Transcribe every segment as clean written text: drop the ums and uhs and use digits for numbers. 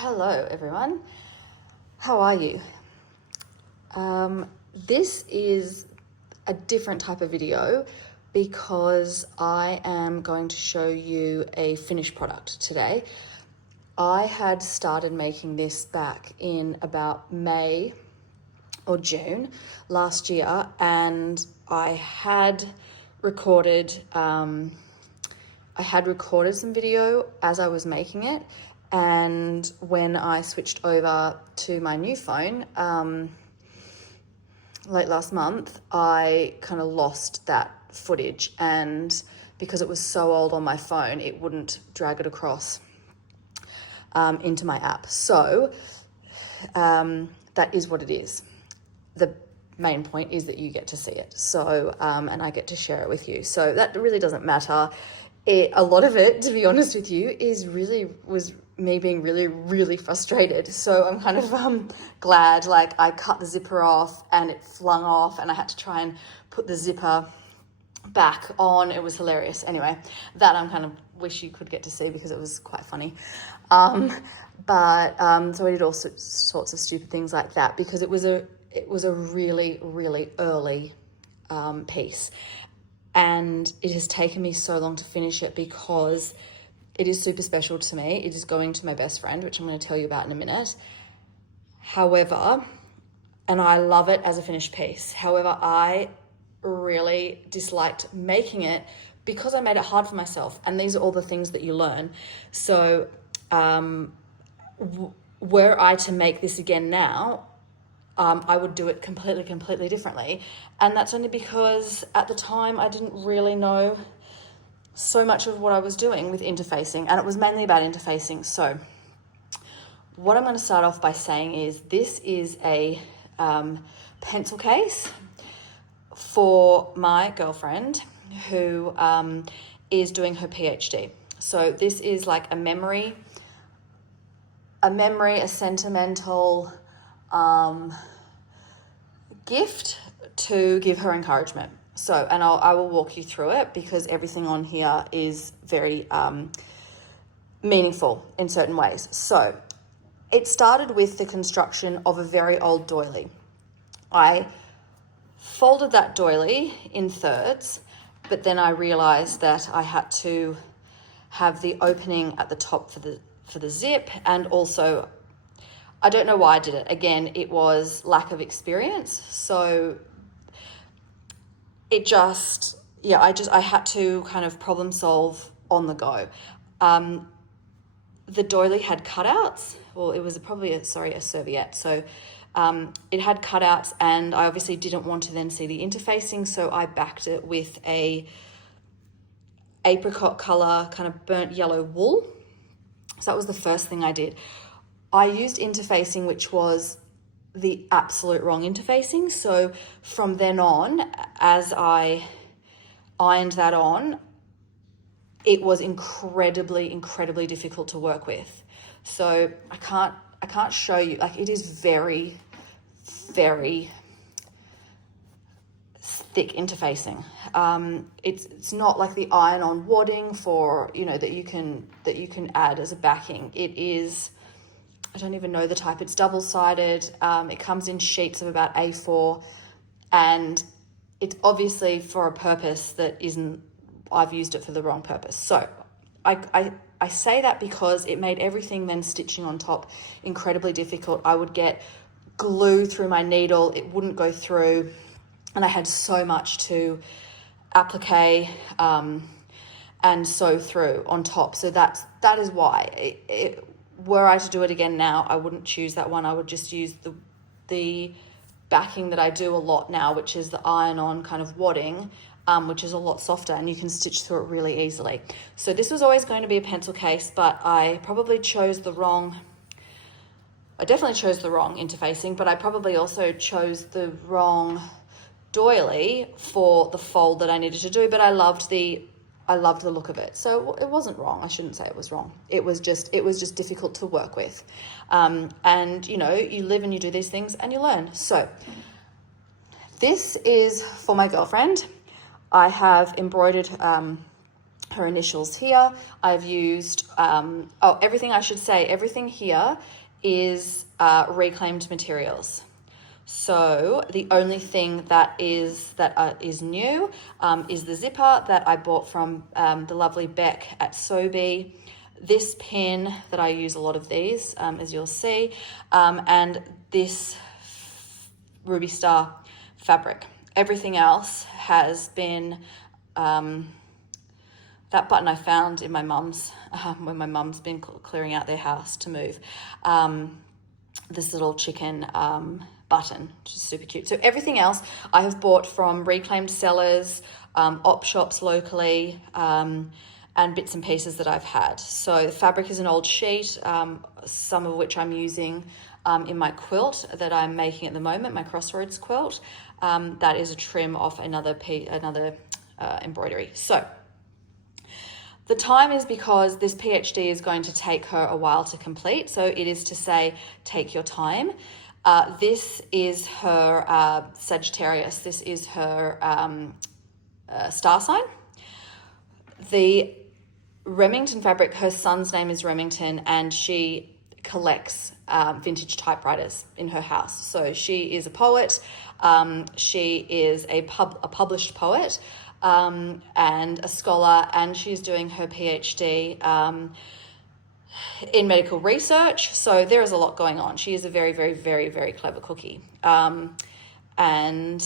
Hello everyone, how are you? This is a different type of video because I am going to show you a finished product today. I had started making this back in about May or June last year, and I had recorded some video as I was making it. And when I switched over to my new phone late last month, I kind of lost that footage, and because it was so old on my phone, it wouldn't drag it across into my app. So that is what it is. The main point is that you get to see it. So and I get to share it with you. So that really doesn't matter. A lot of it, to be honest with you, was me being really frustrated. So I'm kind of glad, like, I cut the zipper off and it flung off and I had to try and put the zipper back on. It was hilarious. Anyway, that I'm kind of wish you could get to see because it was quite funny. So I did all sorts of stupid things like that because it was a really early piece. And it has taken me so long to finish it because it is super special to me. It is going to my best friend, which I'm going to tell you about in a minute. However, and I love it as a finished piece. However, I really disliked making it because I made it hard for myself. And these are all the things that you learn. So were I to make this again now, I would do it completely differently. And that's only because at the time I didn't really know so much of what I was doing with interfacing, and it was mainly about interfacing. So what I'm going to start off by saying is this is a pencil case for my girlfriend who is doing her PhD. So this is like a memory, a sentimental gift to give her encouragement. So, and I will walk you through it because everything on here is very meaningful in certain ways. So it started with the construction of a very old doily. I folded that doily in thirds, but then I realized that I had to have the opening at the top for the zip, and also I don't know why I did it. Again, it was lack of experience. So it just, I had to kind of problem solve on the go. The doily had cutouts. Well, it was probably a serviette. So it had cutouts, and I obviously didn't want to then see the interfacing. So I backed it with a apricot color, kind of burnt yellow wool. So that was the first thing I did. I used interfacing, which was the absolute wrong interfacing. So from then on, as I ironed that on, it was incredibly difficult to work with. So I can't show you, like, it is very thick interfacing. It's not like the iron-on wadding for, that you can add as a backing. It is, I don't even know the type. It's double-sided. It comes in sheets of about A4, and it's obviously for a purpose that isn't, I've used it for the wrong purpose. So I say that because it made everything then stitching on top incredibly difficult. I would get glue through my needle. It wouldn't go through, and I had so much to applique and sew through on top. So that is why were I to do it again now, I wouldn't choose that one. I would just use the backing that I do a lot now, which is the iron-on kind of wadding, which is a lot softer and you can stitch through it really easily. So this was always going to be a pencil case, but I definitely chose the wrong interfacing, but I probably also chose the wrong doily for the fold that I needed to do, but I loved the look of it. So it wasn't wrong. I shouldn't say it was wrong. It was just difficult to work with. And you live and you do these things and you learn. So this is for my girlfriend. I have embroidered her her initials here. I've used, everything here is reclaimed materials. So the only thing that is new is the zipper that I bought from the lovely Beck at Sobe. This pin that I use a lot of these, as you'll see, and this Ruby Star fabric. Everything else has been that button I found in my mum's when my mum's been clearing out their house to move. This little chicken button, which is super cute. So everything else I have bought from reclaimed sellers, op shops locally, and bits and pieces that I've had. So the fabric is an old sheet, some of which I'm using in my quilt that I'm making at the moment, my Crossroads quilt. That is a trim off another embroidery. So the time is because this PhD is going to take her a while to complete. So it is to say, take your time. This is her Sagittarius. This is her star sign. The Remington fabric, her son's name is Remington, and she collects vintage typewriters in her house. So she is a poet. She is a published poet and a scholar, and she's doing her PhD in medical research. So there is a lot going on. She is a very, very, very, very clever cookie. And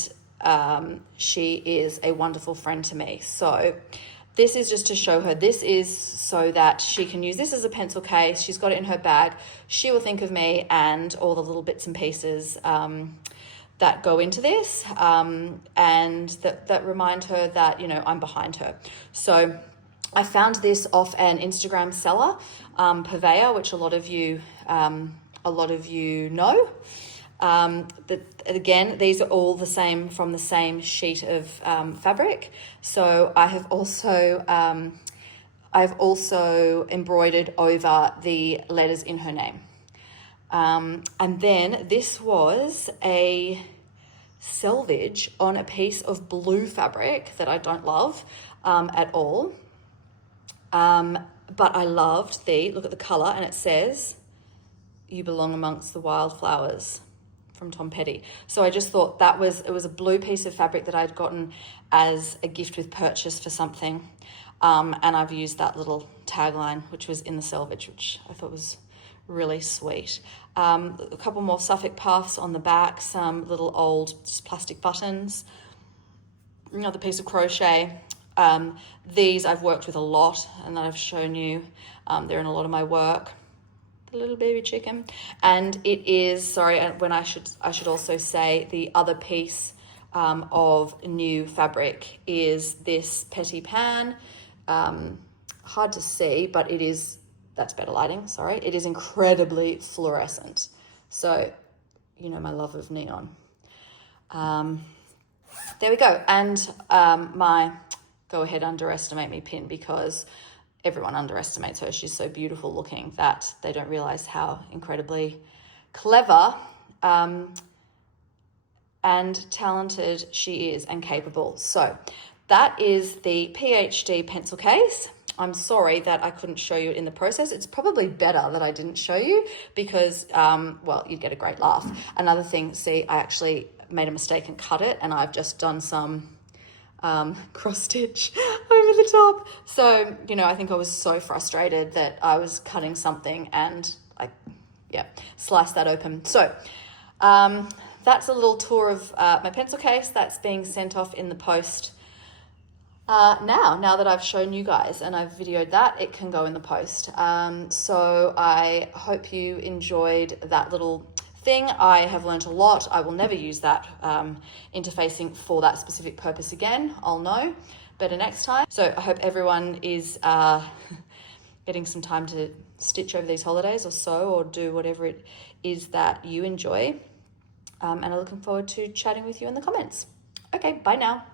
she is a wonderful friend to me. So this is just to show her. This is so that she can use this as a pencil case. She's got it in her bag. She will think of me and all the little bits and pieces that go into this, and that remind her that, you know, I'm behind her. So I found this off an Instagram seller, Purveyor, which a lot of you know. Again, these are all the same, from the same sheet of fabric. So I've also embroidered over the letters in her name. And then this was a selvage on a piece of blue fabric that I don't love at all. But I loved look at the color, and it says, "You belong amongst the wildflowers," from Tom Petty. So I just thought it was a blue piece of fabric that I'd gotten as a gift with purchase for something. And I've used that little tagline, which was in the selvage, which I thought was really sweet. A couple more Suffolk puffs on the back, some little old just plastic buttons, another piece of crochet. These I've worked with a lot, and I've shown you. They're in a lot of my work. The little baby chicken. And it is, I should also say the other piece of new fabric is this Petit Pan. Hard to see, but that's better lighting, sorry. It is incredibly fluorescent. So, you know, my love of neon. There we go. And my go ahead underestimate me pin, because everyone underestimates her. She's so beautiful looking that they don't realize how incredibly clever and talented she is, and capable. So that is the PhD pencil case. I'm sorry that I couldn't show you it in the process. It's probably better that I didn't show you, because, well, you'd get a great laugh. Another thing, see, I actually made a mistake and cut it, and I've just done some cross stitch over the top. So, you know, I think I was so frustrated that I was cutting something and I, sliced that open. So that's a little tour of my pencil case that's being sent off in the post. Now that I've shown you guys and I've videoed that, it can go in the post. So I hope you enjoyed that little thing. I have learned a lot. I will never use that interfacing for that specific purpose again. I'll know better next time. So I hope everyone is getting some time to stitch over these holidays or so, or do whatever it is that you enjoy. And I'm looking forward to chatting with you in the comments. Okay, bye now.